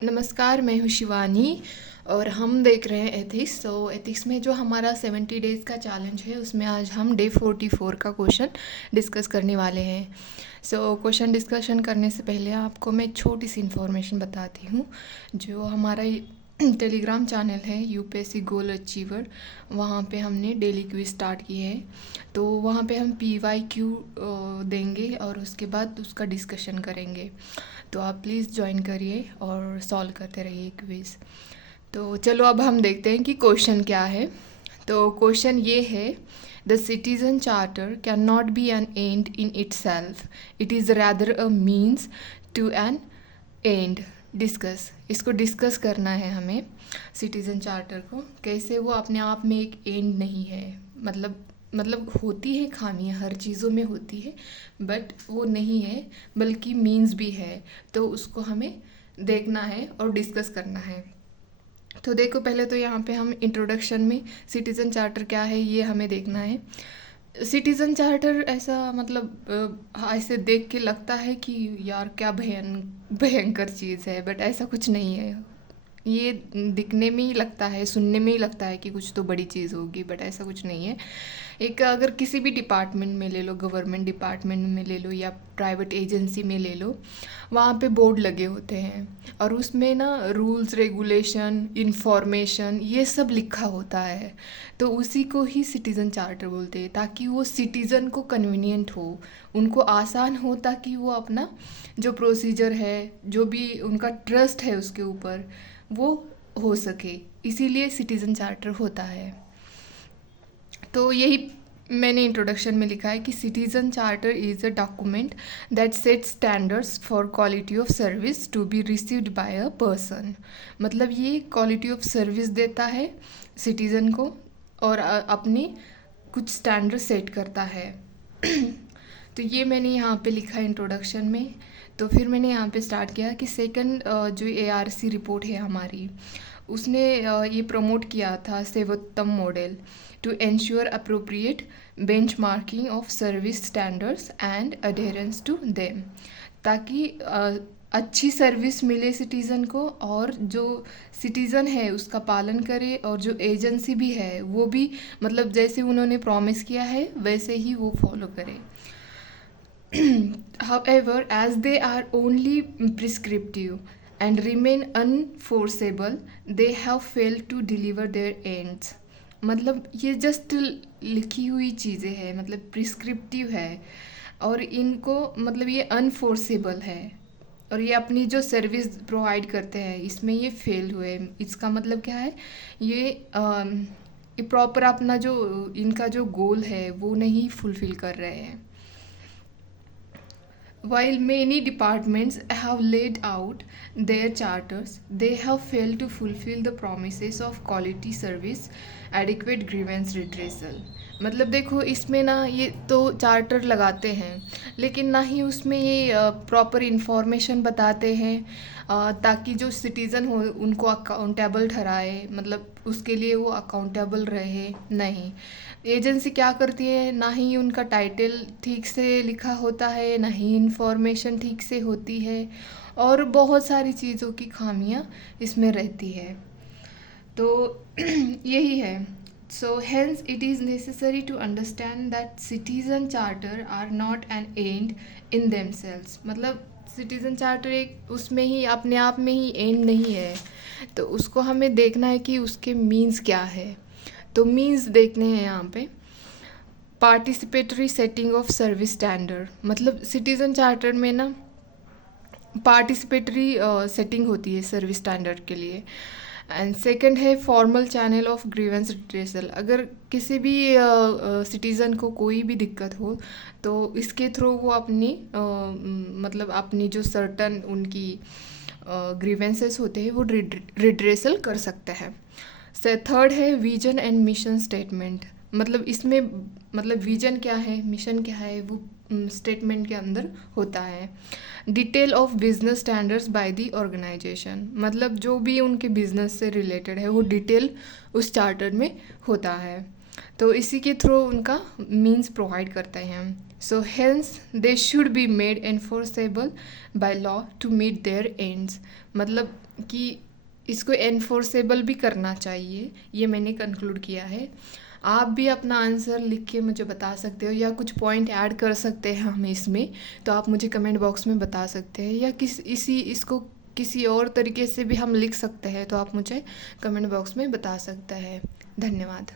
नमस्कार, मैं हूँ शिवानी और हम देख रहे हैं एथिक्स। तो एथिक्स में जो हमारा 70 डेज़ का चैलेंज है उसमें आज हम डे 44 का क्वेश्चन डिस्कस करने वाले हैं। क्वेश्चन डिस्कशन करने से पहले आपको मैं छोटी सी इन्फॉर्मेशन बताती हूँ। जो हमारा टेलीग्राम चैनल है यूपीएससी गोल अचीवर, वहाँ पे हमने डेली क्विज स्टार्ट की है। तो वहाँ पे हम PYQ देंगे और उसके बाद उसका डिस्कशन करेंगे। तो आप प्लीज़ ज्वाइन करिए और सॉल्व करते रहिए क्विज़। तो चलो अब हम देखते हैं कि क्वेश्चन क्या है। तो क्वेश्चन ये है, the citizen charter can not be an end in itself, it is rather a means to an end. Discuss, इसको डिस्कस करना है हमें। सिटीजन चार्टर को कैसे वो अपने आप में एक एंड नहीं है, मतलब होती है, खामियां हर चीज़ों में होती है, बट वो नहीं है बल्कि मीन्स भी है। तो उसको हमें देखना है और डिस्कस करना है। तो देखो, पहले तो यहाँ पे हम इंट्रोडक्शन में सिटीज़न चार्टर क्या है ये हमें देखना है। सिटीज़न चार्टर ऐसा ऐसे देख के लगता है कि यार क्या भयंकर चीज़ है, बट ऐसा कुछ नहीं है। ये दिखने में ही लगता है, सुनने में ही लगता है कि कुछ तो बड़ी चीज़ होगी, बट ऐसा कुछ नहीं है। एक अगर किसी भी डिपार्टमेंट में ले लो, गवर्नमेंट डिपार्टमेंट में ले लो या प्राइवेट एजेंसी में ले लो, वहाँ पे बोर्ड लगे होते हैं और उसमें ना रूल्स रेगुलेशन इंफॉर्मेशन ये सब लिखा होता है। तो उसी को ही सिटीज़न चार्टर बोलते हैं, ताकि वो सिटीज़न को कन्वीनियंट हो, उनको आसान हो, ताकि वो अपना जो प्रोसीजर है, जो भी उनका ट्रस्ट है उसके ऊपर, वो हो सके। इसीलिए सिटीज़न चार्टर होता है। तो यही मैंने इंट्रोडक्शन में लिखा है कि citizen charter is a document that set standards for quality of service to be received by a person. मतलब ये क्वालिटी ऑफ सर्विस देता है सिटीज़न को और अपनी कुछ स्टैंडर्ड सेट करता है। तो ये मैंने यहाँ पे लिखा है इंट्रोडक्शन में। तो फिर मैंने यहाँ पे स्टार्ट किया कि सेकंड जो ARC रिपोर्ट है हमारी, उसने ये प्रमोट किया था Sevottam model to ensure appropriate benchmarking of service standards and adherence to them, ताकि अच्छी सर्विस मिले सिटीज़न को और जो सिटीज़न है उसका पालन करे, और जो एजेंसी भी है वो भी मतलब जैसे उन्होंने प्रॉमिस किया है वैसे ही वो फॉलो करे। However, as they are only prescriptive and remain unforceable, they have failed to deliver their ends. मतलब ये जस्ट लिखी हुई चीज़ें हैं, मतलब प्रिस्क्रिप्टिव है और इनको मतलब ये अनफोर्सेबल है, और ये अपनी जो सर्विस प्रोवाइड करते हैं इसमें ये फेल हुए। इसका मतलब क्या है, ये प्रॉपर अपना जो इनका जो गोल है वो नहीं फुलफिल कर रहे हैं। While many departments have laid out their charters, they have failed to fulfill the promises of quality service, adequate grievance redressal. मतलब देखो, इसमें ना ये तो चार्टर लगाते हैं लेकिन ना ही उसमें ये प्रॉपर इन्फॉर्मेशन बताते हैं ताकि जो सिटीज़न हो उनको अकाउंटेबल ठहराए, मतलब उसके लिए वो अकाउंटेबल रहे। नहीं, एजेंसी क्या करती है, ना ही उनका टाइटल ठीक से लिखा होता है, ना ही इन्फॉर्मेशन ठीक से होती है, और बहुत सारी चीज़ों की खामियां इसमें रहती है। तो यही है। So hence it is necessary to understand that citizen charter are not an end in themselves. मतलब सिटीज़न चार्टर एक उसमें ही अपने आप में ही एंड नहीं है, तो उसको हमें देखना है कि उसके मीन्स क्या है। तो मीन्स देखने हैं यहाँ पे। Participatory setting of service standard, मतलब सिटीज़न चार्टर में ना पार्टिसिपेटरी सेटिंग होती है सर्विस स्टैंडर्ड के लिए। एंड सेकंड है formal channel of grievance redressal. अगर किसी भी सिटीज़न को कोई भी दिक्कत हो तो इसके थ्रू वो अपनी मतलब अपनी जो सर्टन उनकी ग्रीवेंसेस होते हैं वो रिड्रेसल कर सकते हैं। थर्ड है विजन एंड मिशन स्टेटमेंट। मतलब इसमें मतलब विजन क्या है, मिशन क्या है, वो स्टेटमेंट के अंदर होता है। Detail of business standards by the organisation, मतलब जो भी उनके बिजनेस से रिलेटेड है वो डिटेल उस चार्टर में होता है। तो इसी के थ्रू उनका मीन्स प्रोवाइड करते हैं। So hence they should be made enforceable by law to meet their ends. मतलब कि इसको एनफोर्सेबल भी करना चाहिए, ये मैंने कंक्लूड किया है। आप भी अपना आंसर लिख के मुझे बता सकते हो, या कुछ पॉइंट ऐड कर सकते हैं हम इसमें, तो आप मुझे कमेंट बॉक्स में बता सकते हैं, या इसको किसी और तरीके से भी हम लिख सकते हैं, तो आप मुझे कमेंट बॉक्स में बता सकते हैं। धन्यवाद।